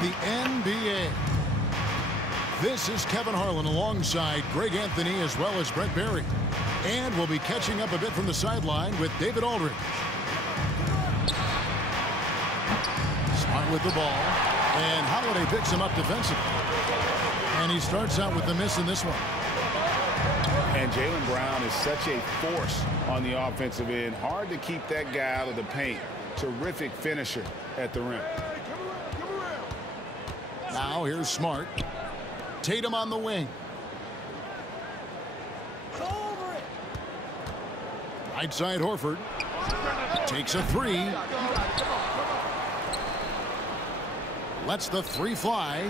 the NBA. This is Kevin Harlan alongside Greg Anthony as well as Brett Barry. And we'll be catching up a bit from the sideline with David Aldridge. Smart with the ball. And Holiday picks him up defensively. And he starts out with the miss in this one. And Jaylen Brown is such a force on the offensive end. Hard to keep that guy out of the paint. Terrific finisher at the rim. Now here's Smart. Tatum on the wing. Right side Horford. Takes a three. Lets the three fly.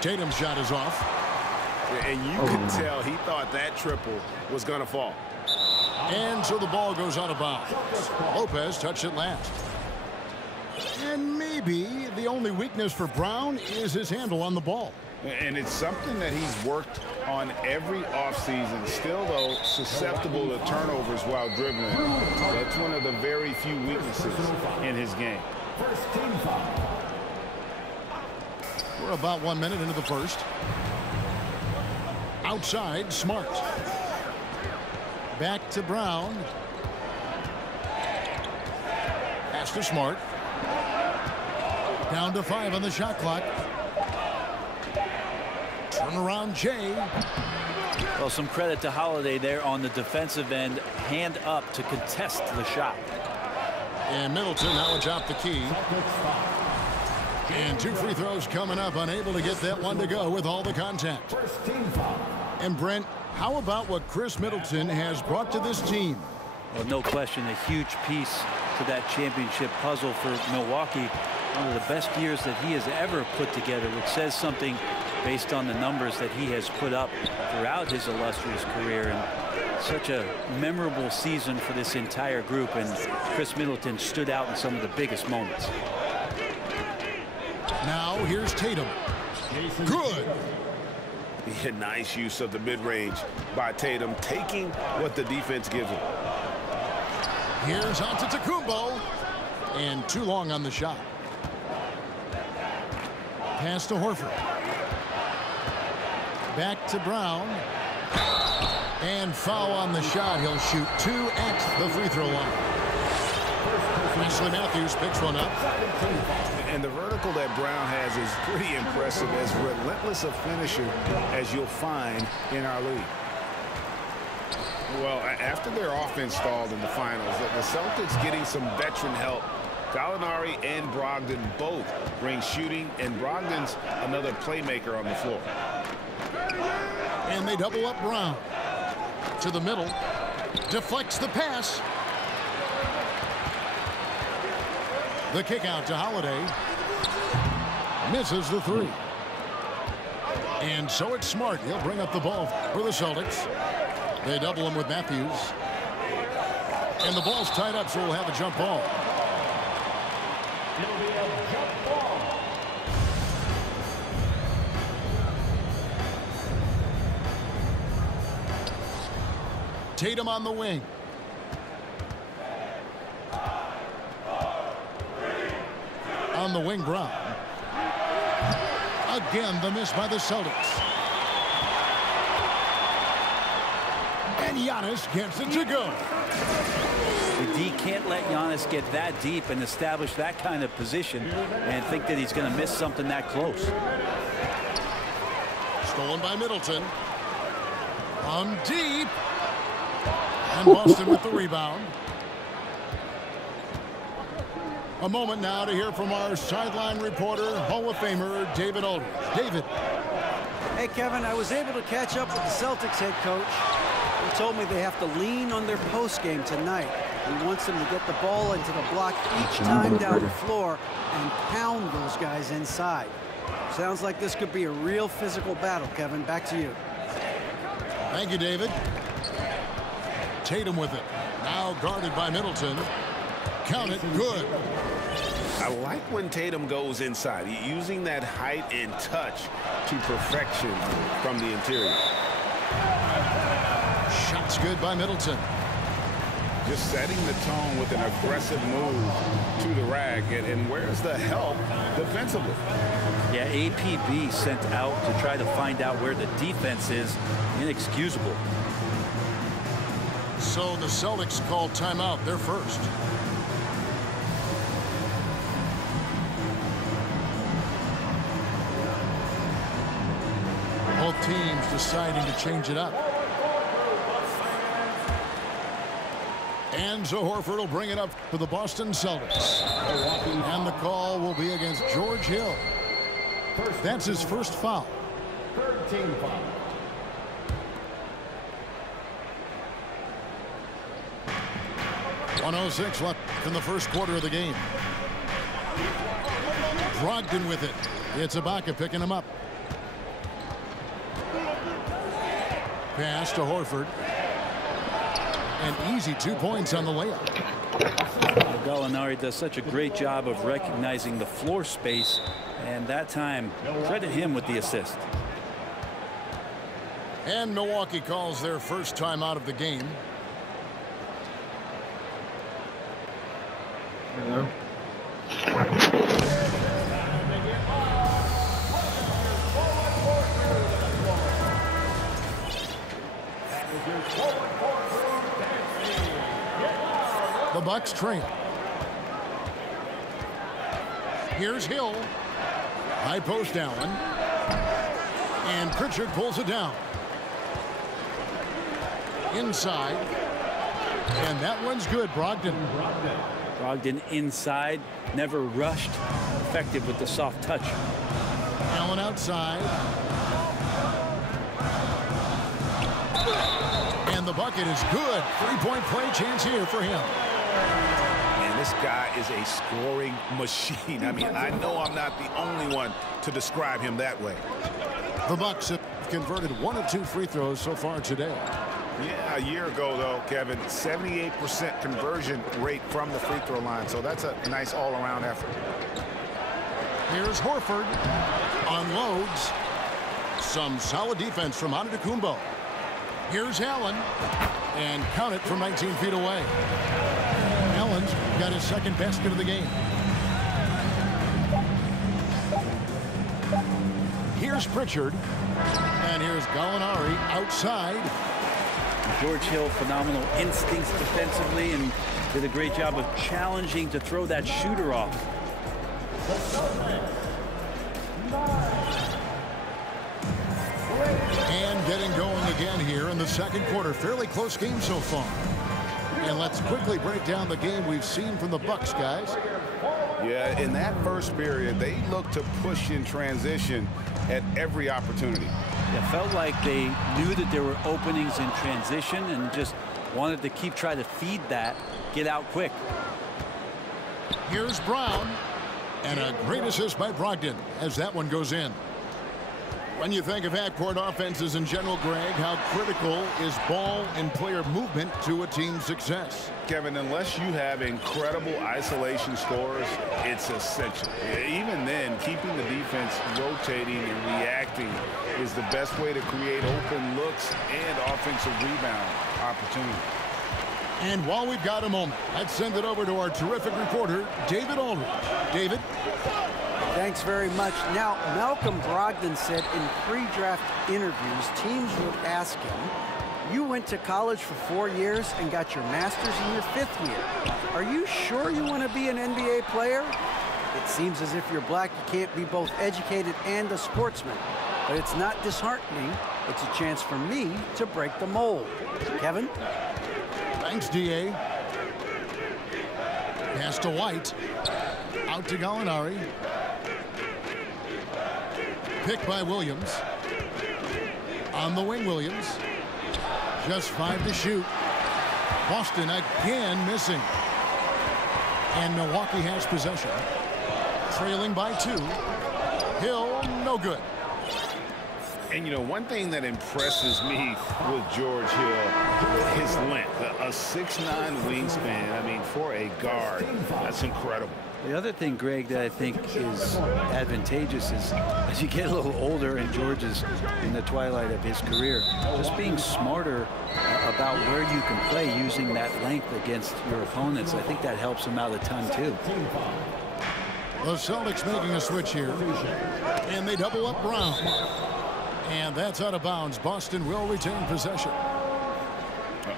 Tatum's shot is off. And you can tell he thought that triple was going to fall. And so the ball goes out of bounds. Lopez touched it last. And maybe the only weakness for Brown is his handle on the ball. And it's something that he's worked on every offseason. Still, though, susceptible to turnovers while dribbling. That's one of the very few weaknesses in his game. We're about 1 minute into the first. Outside, Smart. Back to Brown. Pass to Smart. Down to 5 on the shot clock. Turn around, Jay. Well, some credit to Holiday there on the defensive end. Hand up to contest the shot. And Middleton now atop the key. And 2 free throws coming up. Unable to get that one to go with all the contact. And Brent, how about what Chris Middleton has brought to this team? Well, no question, a huge piece to that championship puzzle for Milwaukee. One of the best years that he has ever put together, which says something based on the numbers that he has put up throughout his illustrious career. And such a memorable season for this entire group. And Chris Middleton stood out in some of the biggest moments. Now here's Tatum. Good. Yeah, nice use of the mid-range by Tatum, taking what the defense gives him. Here's Antetokounmpo. And too long on the shot. Pass to Horford. Back to Brown. And foul on the shot. He'll shoot 2 at the free throw line. Wesley Matthews picks one up. And the vertical that Brown has is pretty impressive, as relentless a finisher as you'll find in our league. Well, after their offense stalled in the finals, the Celtics getting some veteran help. Gallinari and Brogdon both bring shooting, and Brogdon's another playmaker on the floor. And they double up Brown. To the middle. Deflects the pass. The kick out to Holiday. Misses the three. And so it's Smart. He'll bring up the ball for the Celtics. They double him with Matthews. And the ball's tied up, so we'll have a jump ball. It'll be a jump ball. Tatum on the wing. On the wing, Brown. Again, the miss by the Celtics. And Giannis gets it to go. The D can't let Giannis get that deep and establish that kind of position and think that he's going to miss something that close. Stolen by Middleton. On deep. And Boston with the rebound. A moment now to hear from our sideline reporter, Hall of Famer David Aldridge. David. Hey, Kevin, I was able to catch up with the Celtics head coach. He told me they have to lean on their post game tonight. He wants them to get the ball into the block each time down the floor and pound those guys inside. Sounds like this could be a real physical battle, Kevin. Back to you. Thank you, David. Tatum with it. Now guarded by Middleton. Count it. Good. I like when Tatum goes inside, using that height and touch to perfection from the interior. Shots good by Middleton. just setting the tone with an aggressive move to the rack. And where's the help defensively? Yeah, APB sent out to try to find out where the defense is. Inexcusable. So the Celtics call timeout, their first. Both teams deciding to change it up. And so Horford will bring it up for the Boston Celtics. And the call will be against George Hill. That's his first foul. Third team foul. .106 left in the first quarter of the game. Brogdon with it. It's Ibaka picking him up. Pass to Horford. An easy 2 points on the layup. Gallinari does such a great job of recognizing the floor space, and that time, credit him with the assist. And Milwaukee calls their first time out of the game. Hello. The Bucks trail. Here's Hill. High post Allen. And Pritchard pulls it down. Inside. And that one's good, Brogdon. Brogdon inside, never rushed, effective with the soft touch. Allen outside. And the bucket is good. Three-point play chance here for him. And this guy is a scoring machine. I mean, I know I'm not the only one to describe him that way. The Bucks have converted 1 of 2 free throws so far today. Yeah, a year ago, though, Kevin, 78% conversion rate from the free throw line. So that's a nice all-around effort. Here's Horford. Unloads. Some solid defense from Antetokounmpo. Here's Allen. And count it from 19 feet away. Allen's got his second basket of the game. Here's Pritchard. And here's Gallinari outside. George Hill, phenomenal instincts defensively and did a great job of challenging to throw that shooter off. And getting going again here in the second quarter. Fairly close game so far. And let's quickly break down the game we've seen from the Bucks, guys. Yeah, in that first period, they looked to push in transition at every opportunity. It felt like they knew that there were openings in transition and just wanted to try to feed that, get out quick. Here's Brown. And a great assist by Brogdon as that one goes in. When you think of half-court offenses in general, Greg, how critical is ball and player movement to a team's success? Kevin, unless you have incredible isolation scores, it's essential. Even then, keeping the defense rotating and reacting is the best way to create open looks and offensive rebound opportunities. And while we've got a moment, let's send it over to our terrific reporter, David Aldridge. David? Thanks very much. Now, Malcolm Brogdon said in pre-draft interviews, teams would ask him, you went to college for 4 years and got your master's in your 5th year. Are you sure you want to be an NBA player? It seems as if you're black, you can't be both educated and a sportsman. But it's not disheartening. It's a chance for me to break the mold. Kevin? Thanks, D.A. Pass to White. Out to Gallinari. Pick by Williams. On the wing, Williams. Just 5 to shoot. Boston again missing. And Milwaukee has possession. Trailing by 2. Hill, no good. And, you know, one thing that impresses me with George Hill, his length. A 6'9" wingspan. I mean, for a guard, that's incredible. The other thing, Greg, that I think is advantageous is as you get a little older, and George is in the twilight of his career, just being smarter about where you can play using that length against your opponents. I think that helps him out a ton, too. The Celtics making a switch here, and they double up Brown. And that's out of bounds. Boston will retain possession.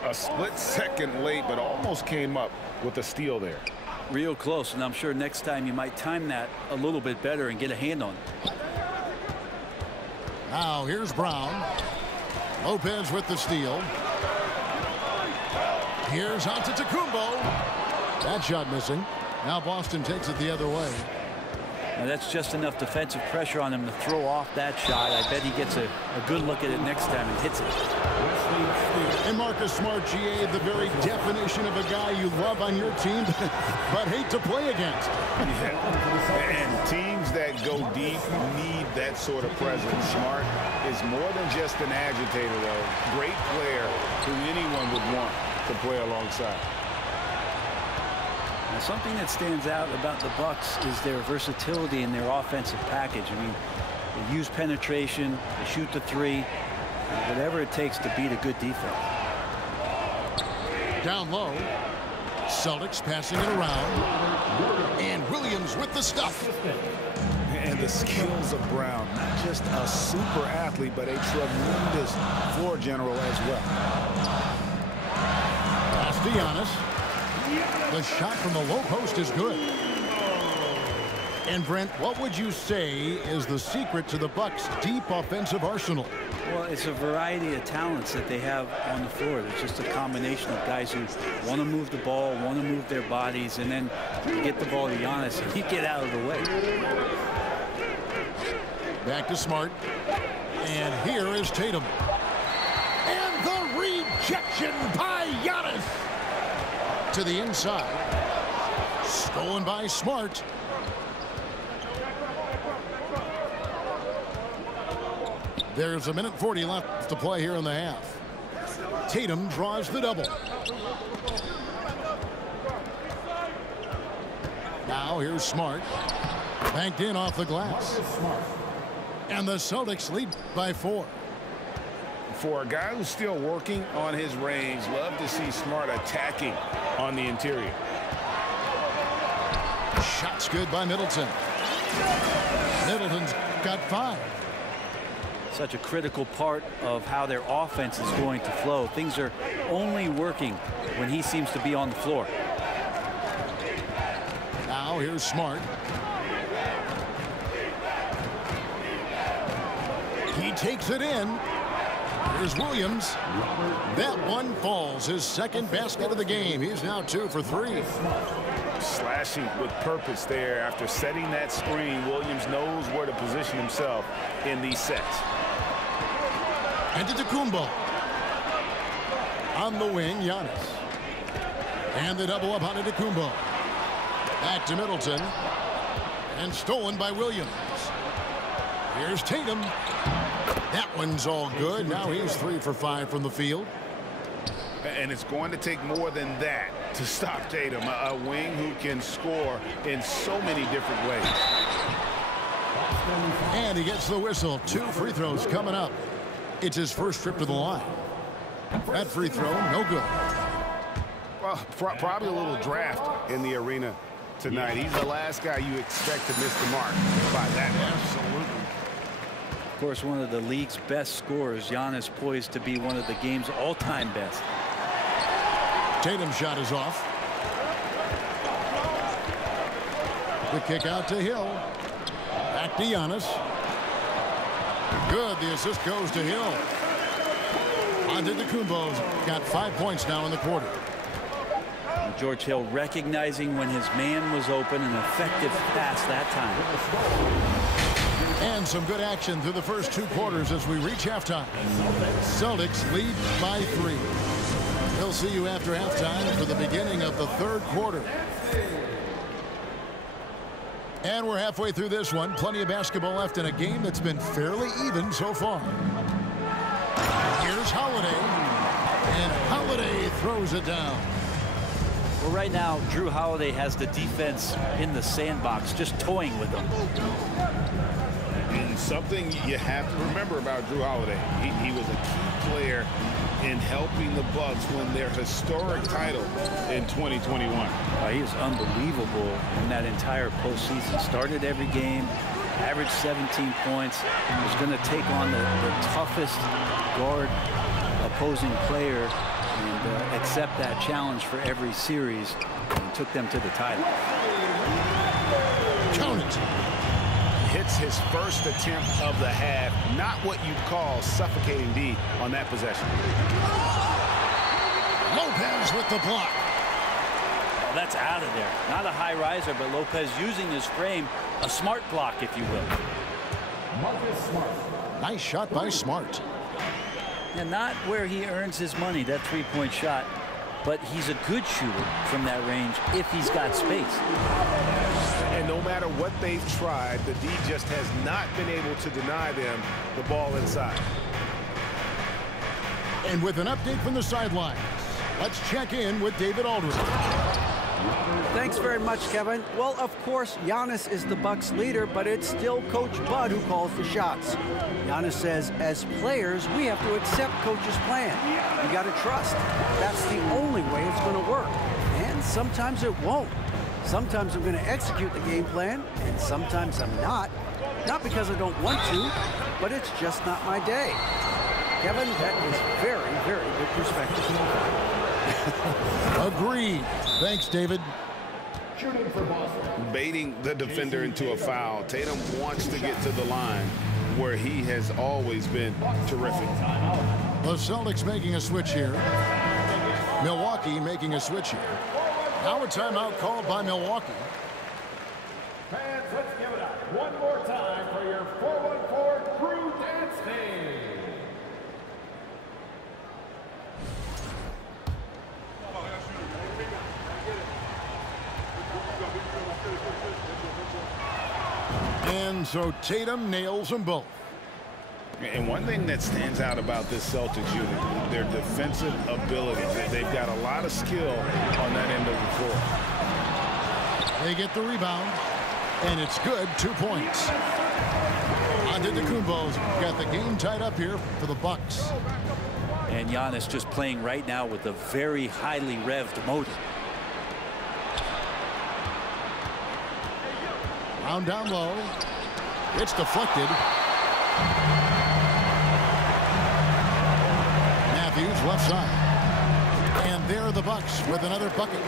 A split second late, but almost came up with a steal there. Real close, and I'm sure next time you might time that a little bit better and get a hand on it. Now here's Brown. Lopez with the steal. Here's Antetokounmpo. That shot missing. Now Boston takes it the other way. Now that's just enough defensive pressure on him to throw off that shot. I bet he gets a good look at it next time and hits it. And Marcus Smart, GA, the very definition of a guy you love on your team but hate to play against. Yeah. And teams that go deep need that sort of presence. Smart is more than just an agitator, though. Great player who anyone would want to play alongside. Now, something that stands out about the Bucks is their versatility in their offensive package. I mean, they use penetration, they shoot the three, whatever it takes to beat a good defense. Down low, Celtics passing it around, and Williams with the stuff. And the skills of Brown, not just a super athlete, but a tremendous floor general as well. Pass to Giannis. The shot from the low post is good. And Brent, what would you say is the secret to the Bucks' deep offensive arsenal? Well, it's a variety of talents that they have on the floor. It's just a combination of guys who want to move the ball, want to move their bodies, and then you get the ball to Giannis and you get out of the way. Back to Smart. And here is Tatum. And the rejection by Giannis. To the inside. Stolen by Smart. There's a minute 40 left to play here in the half. Tatum draws the double. Now here's Smart. Banked in off the glass. And the Celtics lead by 4. For a guy who's still working on his range, love to see Smart attacking on the interior. Shot's good by Middleton. Middleton's got 5. Such a critical part of how their offense is going to flow. Things are only working when he seems to be on the floor. Now here's Smart. He takes it in. Here's Williams. That one falls. His second basket of the game. He's now 2 for 3. Slashing with purpose there. After setting that screen, Williams knows where to position himself in these sets. Antetokounmpo. On the wing, Giannis. And the double up on Antetokounmpo. Back to Middleton. And stolen by Williams. Here's Tatum. That one's all good. Now he's 3 for 5 from the field. And it's going to take more than that to stop Tatum. A wing who can score in so many different ways. And he gets the whistle. 2 free throws coming up. It's his first trip to the line. That free throw, no good. Well, probably a little draft in the arena tonight. He's the last guy you expect to miss the mark by that much. Absolutely. Of course, one of the league's best scorers. Giannis poised to be one of the game's all-time best. Tatum's shot is off. The kick out to Hill. Back to Giannis. Good. The assist goes to Hill. Antetokounmpo's got 5 points now in the quarter. George Hill recognizing when his man was open, an effective pass that time. And some good action through the first 2 quarters as we reach halftime. Celtics lead by 3. We'll see you after halftime for the beginning of the 3rd quarter. And we're halfway through this one. Plenty of basketball left in a game that's been fairly even so far. Here's Holiday. And Holiday throws it down. Well, right now, Drew Holiday has the defense in the sandbox, just toying with them. And something you have to remember about Drew Holiday, he was a key player in helping the Bucks win their historic title in 2021. He was unbelievable in that entire postseason. Started every game, averaged 17 points. He was going to take on the toughest guard opposing player and accept that challenge for every series, and took them to the title. Count it. Hits his first attempt of the half. Not what you'd call suffocating D on that possession. Lopez with the block. Oh, that's out of there. Not a high riser, but Lopez using his frame, a smart block, if you will. Marcus Smart. Nice shot by Smart. Yeah, not where he earns his money, that three-point shot, but he's a good shooter from that range if he's got space. And no matter what they've tried, the D just has not been able to deny them the ball inside. And with an update from the sidelines, let's check in with David Aldridge. Thanks very much, Kevin. Well, of course, Giannis is the Bucks leader, but it's still Coach Bud who calls the shots. Giannis says, as players, we have to accept Coach's plan. You got to trust. That's the only way it's going to work. And sometimes it won't. Sometimes I'm going to execute the game plan, and sometimes I'm not. Not because I don't want to, but it's just not my day. Kevin, that is very, very good perspective. Agreed. Thanks, David. Shooting for Boston. Baiting the defender into a foul. Tatum wants to get to the line where he has always been terrific. The Celtics making a switch here. Milwaukee making a switch here. Now a timeout called by Milwaukee. Fans, let's give it up one more time for your 414 crew dance team. And so Tatum nails them both. And one thing that stands out about this Celtics unit, their defensive ability. They've got a lot of skill on that end of the floor. They get the rebound, and it's good. 2 points. Antetokounmpo's got the game tied up here for the Bucks. And Giannis just playing right now with a very highly revved motor. Round down low. It's deflected. Matthews left side. And there are the Bucks with another bucket.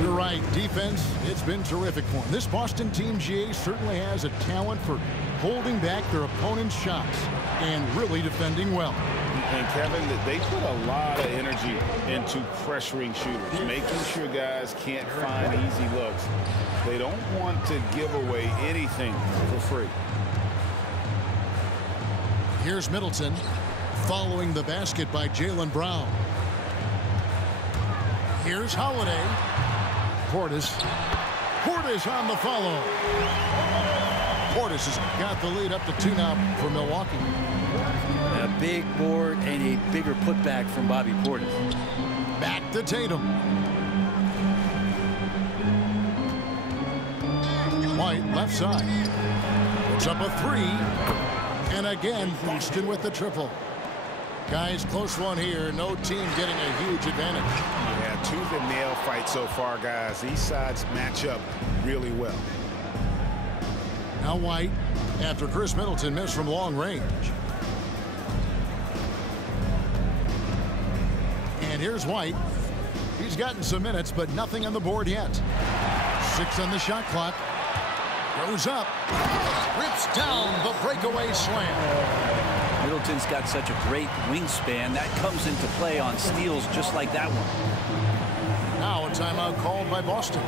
You're right. Defense, it's been terrific for them. This Boston team, GA, certainly has a talent for holding back their opponent's shots and really defending well. And Kevin, they put a lot of energy into pressuring shooters, making sure guys can't find easy looks. They don't want to give away anything for free. Here's Middleton following the basket by Jaylen Brown. Here's Holiday. Portis on the follow. Portis has got the lead up to 2 now for Milwaukee. A big board and a bigger putback from Bobby Portis. Back to Tatum. White left side. Puts up a 3. And again, Boston with the triple. Guys, close one here. No team getting a huge advantage. Yeah, tooth and nail fight so far, guys. These sides match up really well. Now White, after Chris Middleton missed from long range. And here's White. He's gotten some minutes, but nothing on the board yet. 6 on the shot clock. Goes up. Rips down the breakaway slam. Middleton's got such a great wingspan. That comes into play on steals just like that one. Now timeout called by Boston.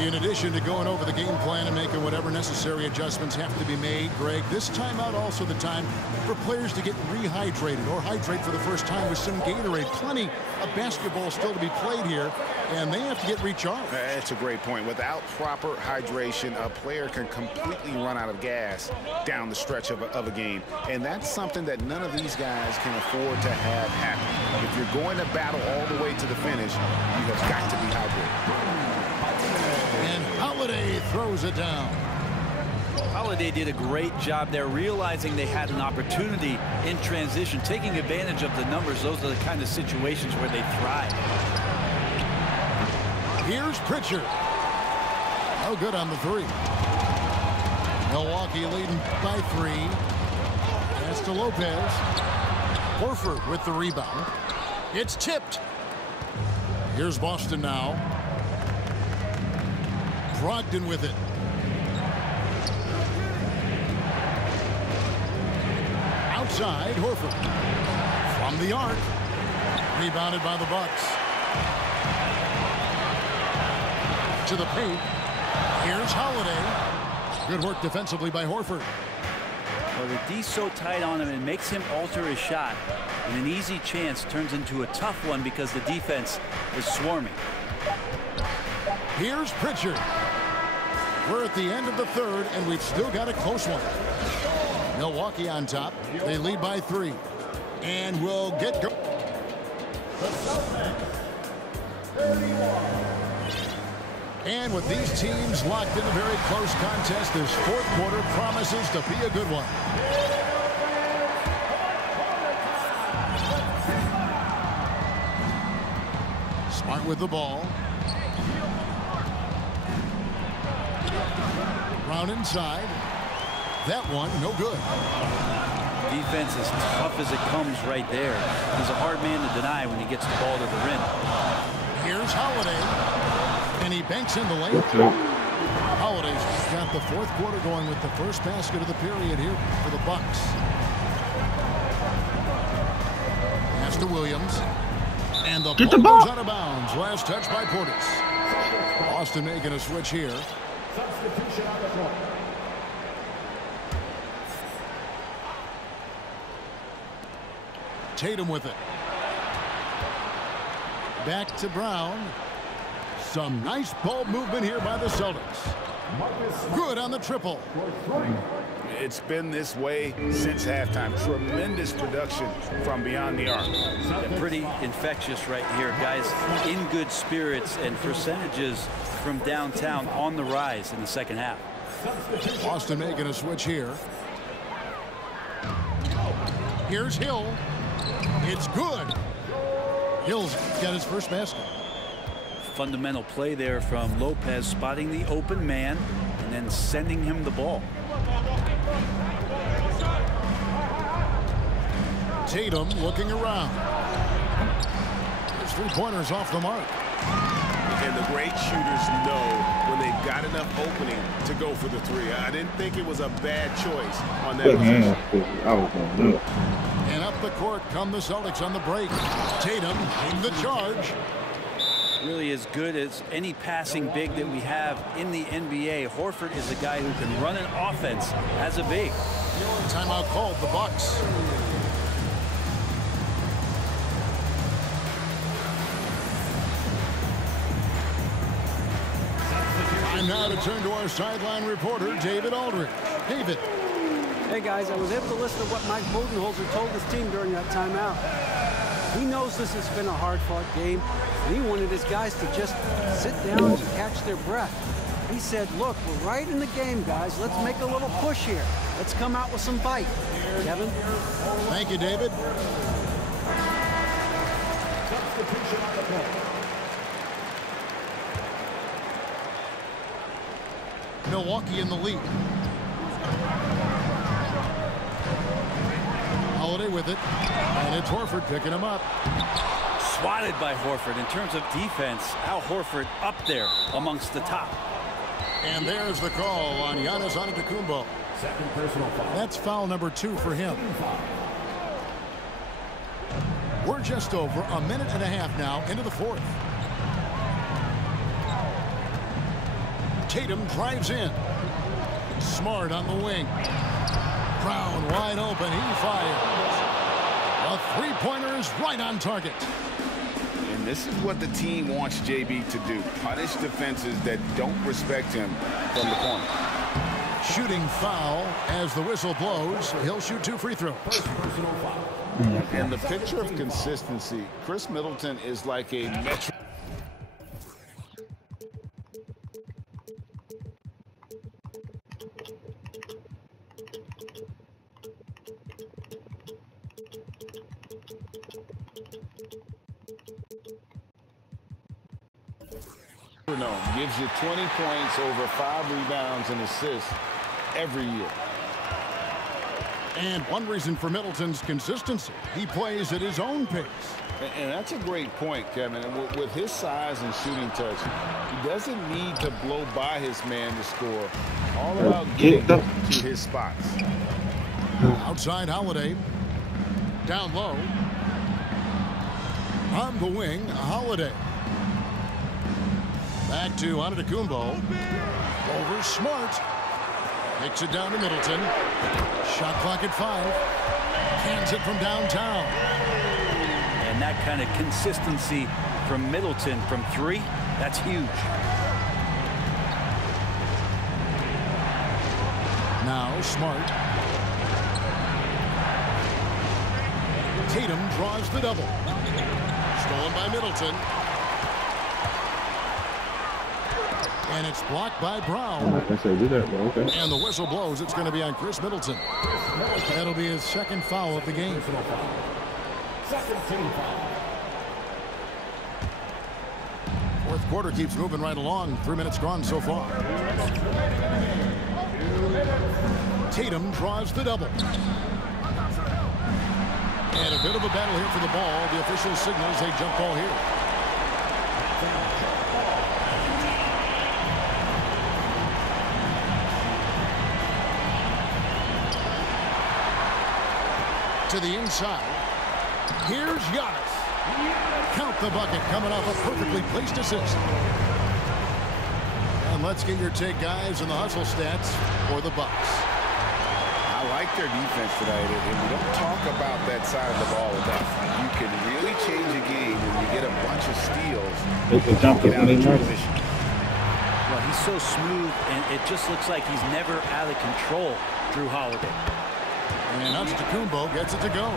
In addition to going over the game plan and making whatever necessary adjustments have to be made, Greg, this timeout also the time for players to get rehydrated or hydrate for the first time with some Gatorade. Plenty of basketball still to be played here, and they have to get recharged. That's a great point. Without proper hydration, a player can completely run out of gas down the stretch of a game, and that's something that none of these guys can afford to have happen. If you're going to battle all the way to the finish, you have got to be hydrated. And Holiday throws it down. Holiday did a great job there, realizing they had an opportunity in transition, taking advantage of the numbers. Those are the kind of situations where they thrive. Here's Pritchard. No good on the three. Milwaukee leading by 3. That's to Lopez. Horford with the rebound. It's tipped. Here's Boston now. Brogdon with it. Outside, Horford. From the arc. Rebounded by the Bucks. To the paint. Here's Holiday. Good work defensively by Horford. Well, the D's so tight on him, it makes him alter his shot. And an easy chance turns into a tough one because the defense is swarming. Here's Pritchard. We're at the end of the third, and we've still got a close one. Milwaukee on top. They lead by 3. And we'll get going. The Celtics, 31. And with these teams locked in a very close contest, this fourth quarter promises to be a good one. Smart with the ball. Brown inside. That one, no good. Defense as tough as it comes right there. He's a hard man to deny when he gets the ball to the rim. Here's Holiday. And he banks in the lane. Holiday's got the fourth quarter going with the first basket of the period here for the Bucks. Pass to Williams. And the ball goes out of bounds. Last touch by Portis. Boston making a switch here. Substitution on the court. Tatum with it. Back to Brown. Some nice ball movement here by the Celtics. Good on the triple. It's been this way since halftime. Tremendous production from beyond the arc. Yeah, pretty infectious right here, guys. In good spirits, and percentages from downtown on the rise in the second half. Boston making a switch here. Here's Hill. It's good. Hill's got his first basket. Fundamental play there from Lopez, spotting the open man and then sending him the ball. Tatum looking around. His three-pointers off the mark. And the great shooters know when they've got enough opening to go for the three. I didn't think it was a bad choice on that position. And up the court come the Celtics on the break. Tatum in the charge. Really as good as any passing big that we have in the NBA. Horford is a guy who can run an offense as a big. Timeout called the Bucks. Time now to turn to our sideline reporter, David Aldridge. David. Hey, guys, I was able to listen to what Mike Budenholzer told his team during that timeout. He knows this has been a hard-fought game, and he wanted his guys to just sit down and catch their breath. He said, look, we're right in the game, guys. Let's make a little push here. Let's come out with some bite. Kevin? Thank you, David. Substitution on the court. Milwaukee in the lead. Holiday with it. And it's Horford picking him up. Swatted by Horford. In terms of defense, Al Horford up there amongst the top. And there's the call on Giannis Antetokounmpo. Second personal foul. That's foul number 2 for him. We're just over a minute and a half now into the fourth. Tatum drives in. Smart on the wing. Brown wide open. He fires. A three-pointer is right on target. And this is what the team wants JB to do. Punish defenses that don't respect him from the corner. Shooting foul as the whistle blows. He'll shoot 2 free throws. And the picture of consistency, Chris Middleton is like a metro. Gives you 20 points, over 5 rebounds and assists every year. And one reason for Middleton's consistency, he plays at his own pace. And that's a great point, Kevin. And with his size and shooting touch, he doesn't need to blow by his man to score. All about getting to his spots. Outside Holiday. Down low. On the wing, Holiday. Back to Antetokounmpo. Over Smart. Kicks it down to Middleton. Shot clock at 5. Cans it from downtown. And that kind of consistency from Middleton from 3, that's huge. Now Smart. Tatum draws the double. Stolen by Middleton. And it's blocked by Brown. And the whistle blows. It's going to be on Chris Middleton. That'll be his second foul of the game. Second team foul. Fourth quarter keeps moving right along. 3 minutes gone so far. Tatum draws the double. And a bit of a battle here for the ball. The official signals a jump ball here. To the inside. Here's Giannis. Count the bucket coming off a perfectly placed assist. And let's get your take, guys, on the hustle stats for the Bucks. I like their defense tonight, and we don't talk about that side of the ball enough. You can really change a game when you get a bunch of steals. Get out of transition. Well, he's so smooth, and it just looks like he's never out of control, Drew Holiday. And Antetokounmpo gets it to go.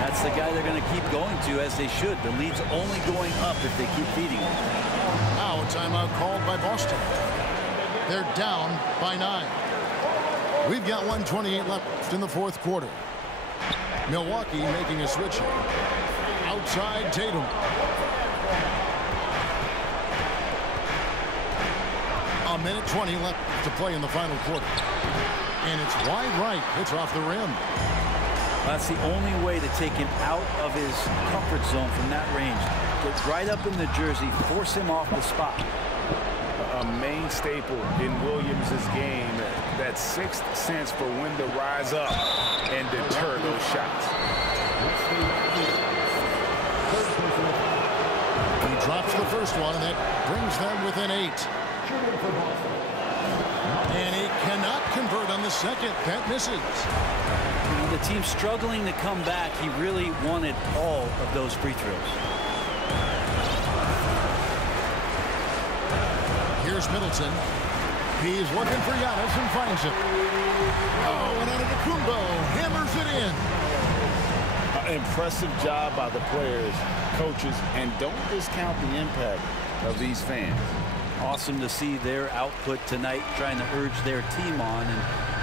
That's the guy they're going to keep going to, as they should. The lead's only going up if they keep feeding him. Now a timeout called by Boston. They're down by 9. We've got 1:28 left in the fourth quarter. Milwaukee making a switch here. Outside Tatum. A minute 20 left to play in the final quarter. And it's wide right. It's off the rim. That's the only way to take him out of his comfort zone from that range. Get right up in the jersey, force him off the spot. A main staple in Williams' game, that sixth sense for when to rise up and deter those shots. He drops the first one, and that brings them within 8. And he cannot convert on the second. That misses. The team's struggling to come back. He really wanted all of those free throws. Here's Middleton. He's looking for Giannis and finds it. Oh, and Antetokounmpo hammers it in. Impressive job by the players, coaches, and don't discount the impact of these fans. Awesome to see their output tonight, trying to urge their team on, and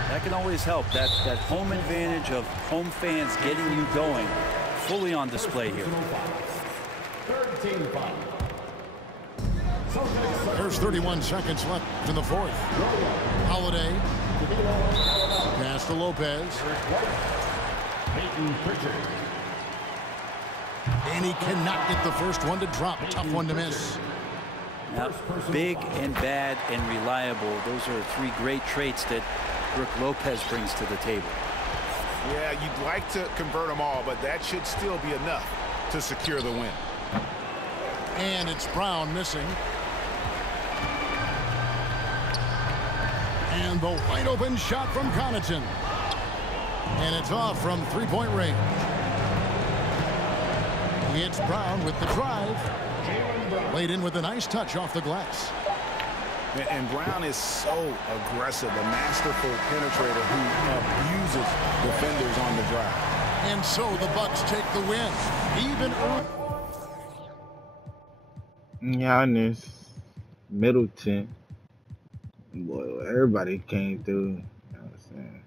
that can always help. That home advantage of home fans getting you going, fully on display here. Third team foul. There's 31 seconds left in the fourth. Holiday. Pass to Lopez. And he cannot get the first one to drop. Tough one to miss. Now, big and bad and reliable. Those are 3 great traits that Brook Lopez brings to the table. Yeah, you'd like to convert them all, but that should still be enough to secure the win. And it's Brown missing. And the wide open shot from Connaughton. And it's off from three-point range. It's Brown with the drive. Laid in with a nice touch off the glass. And Brown is so aggressive, a masterful penetrator who abuses defenders on the drive. And so the Bucks take the win. Even Giannis, Middleton, boy, everybody came through. You know what I'm saying?